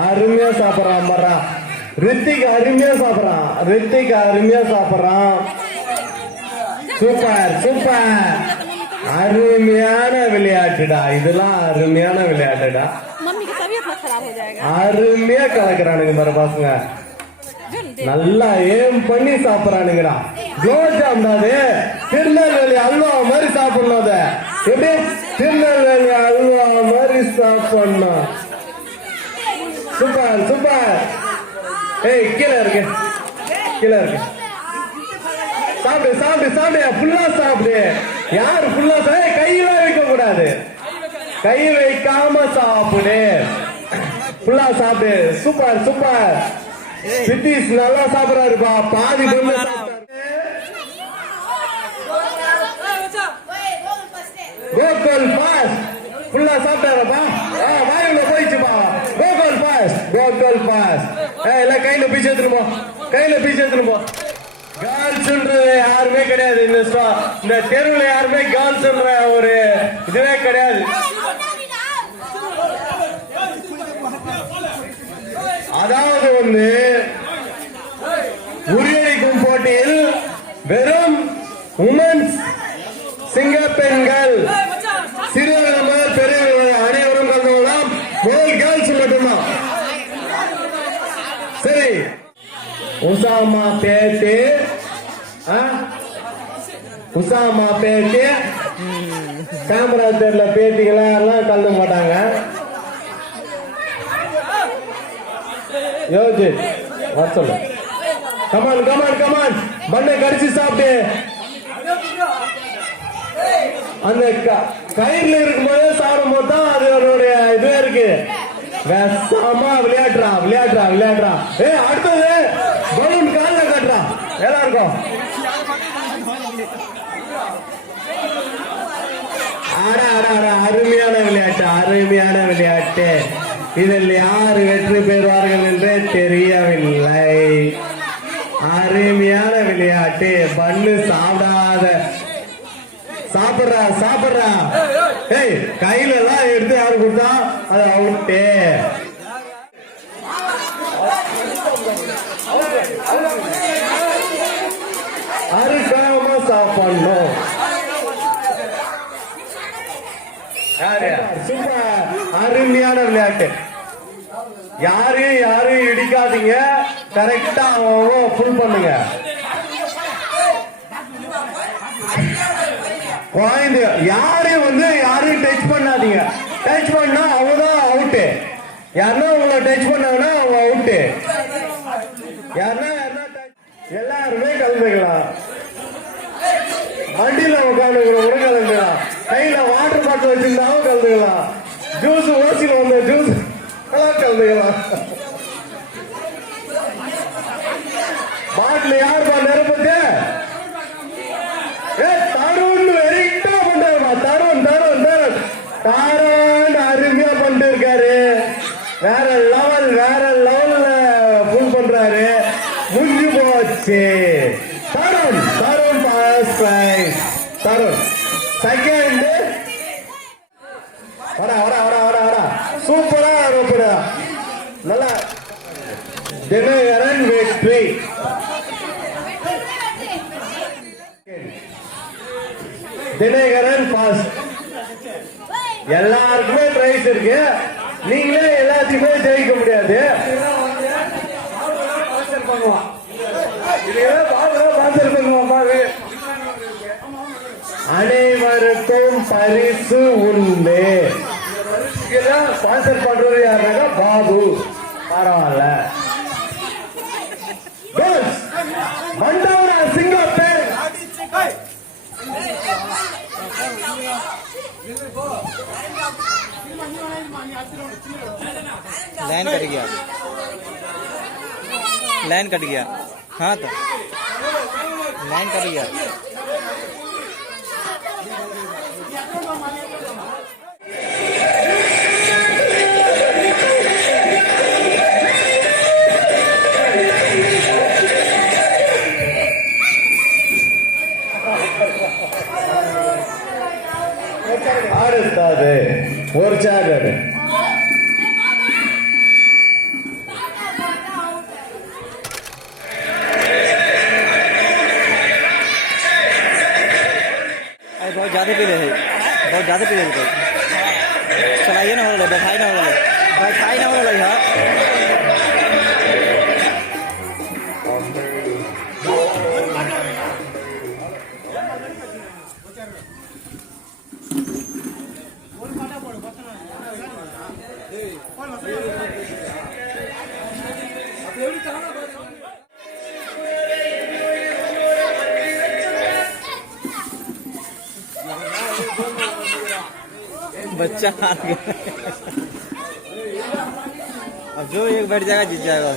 அருமையா சாப்பிடறான் மர்றா. ரித்திக் அருமையா சாப்பிடறான். ரித்திக் அருமையா சாப்பிடறான். Super super. அருமையான விளையாட்டுடா. இதெல்லாம் அருமையான விளையாட்டுடா. அருமையா கலக்குறானுங்க பாரு பசங்க. நல்லா ஏம் பண்ணி சாப்பிடறானுங்கடா. குலோப்ஜாம் தாது திருநெல்வேலி அல்வா மாதிரி சாப்பிடணும். அத எப்படி திருநெல்வேலி அல்வா மாதிரி சாப்பிடணும். Super super. ஏய் கீழே இருக்கு, கீழே இருக்கு. சாப்பிடு சாப்பிடு சாப்பிடு. ஃபுல்லா சாப்பிடு. யாரு ஃபுல்லா சாப்பிடு? கையில வைக்க கூடாது. கை வைக்காம சாப்பிடு. ஃபுல்லா சாப்பிடு. Super super. சிட்டிஸ் நல்லா சாப்பிடறாருப்பா. பாதி கொண்டு கோகுல் பாஸ் ஃபுல்லா சாப்பிட்டாரப்பா. வாயுல போயிடுச்சுப்பா. Gokul boss Gokul boss. எல்லாம் கையில பீச்சு எடுத்துருப்போம். கையில பீச்சு எடுத்துருப்போம். கேர்ள்ஸ்ன்றது யாருமே கிடையாது. இந்த தெருவுல யாருமே கேர்ள்ஸ்ன்ற ஒரு இதுவே கிடையாது. அதாவது வந்து உரியடிக்கும் போட்டியில் வெறும் உமன்ஸ் சிங்க பெண்கள் சிறுவர்கள் பெரியவர்கள் அனைவரும் கலந்துகொள்ளலாம். முதல் கேர்ள்ஸ் மட்டும்தான். சரி, Usama bat Usama bat camera தெரியல பேட்டிகளா எல்லாம் கலந்து மாட்டாங்க. யோஜித் வர சொல்லு. Come on come on come on. பண்ணை கடிச்சு சாப்பிட்டு அந்த கயிறுல இருக்கும்போது சாப்பிடும் போது தான் அது அவருடைய இதுவே இருக்கு. விஷமா விளையாடுறா விளையாடுறா விளையாடுறா. அடுத்தது பலூன் கால கட்டுறா. எல்லாருக்கும் அருமையான விளையாட்டு அருமையான விளையாட்டு. இதில் யார் வெற்றி பெறுவார்கள் என்று தெரியவில்லை. அருமையான விளையாட்டு. பண்ணு சாப்பிடாத சாப்பிடுறா சாப்பிடுறா. ஏய் கையில எல்லாம் எடுத்து யாரு கொடுத்தா அது அவுட்டே. அருகாம சாப்பிடணும். சூப்பர். அருமையான விளையாட்டு. யாரையும் இடிக்காதீங்க. கரெக்டா ஃபுல் பண்ணுங்க. குழந்தை யாரையும் டச் பண்ணாதீங்க. டச் பண்ணா அவங்கதான் அவுட்டு. யாருன்னா உங்களை டச் பண்ணாங்கன்னா அவங்க அவுட்டு. யாருன்னா எல்லாருமே கலந்துக்கலாம். வண்டியில உட்காந்து கூட கலந்துக்கலாம். கையில வாட்டர் பாட்டில் வச்சிருந்தாலும் கலந்துக்கலாம். ஜூஸ் ஓசில வந்த ஜூஸ் எல்லாம் கலந்துக்கலாம். பாட்டில் யாருப்பா நிரப்பத்து? தருண் வெரிட்டா பண்றாருமா. தருண் தருண் தருண் தாரான் அருமையா பண்ணிட்டு இருக்காரு. வேற லெவல்ல ஃபுல் பண்றாரு. முடிஞ்சு போச்சு. Tarun Tarun first prize. Tarun second. வர வர வர வர வர சூப்பரா இருப்பா. நல்லா தினகரன் வெற்றி. தினகரன் பாஸ்ட். எல்லாருக்குமே பிரைஸ் இருக்கு. நீங்களே எல்லாத்தையுமே ஜெயிக்க முடியாது. அனைவருக்கும் பரிசு உண்டு. ஸ்பான்சர் பண்றது யாருனாக்கா பாபு. பரவாயில்ல. மண்டவனா சிங்கப்பேர். लाइन कर गया. लाइन कट गया। हाँ तो लाइन कट गया। அடுத்தது ஒரு சார்ஜர் बहुत ज्यादा पी रहे हैं, बहुत ज्यादा पी रहे हैं। चलाइए ना, हो रहा है बैठाई ना, हो रहा है बैठाई ना, हो रहा है यार। बच्चा हार गया। अब जो एक बैठ जाएगा जीत जाएगा।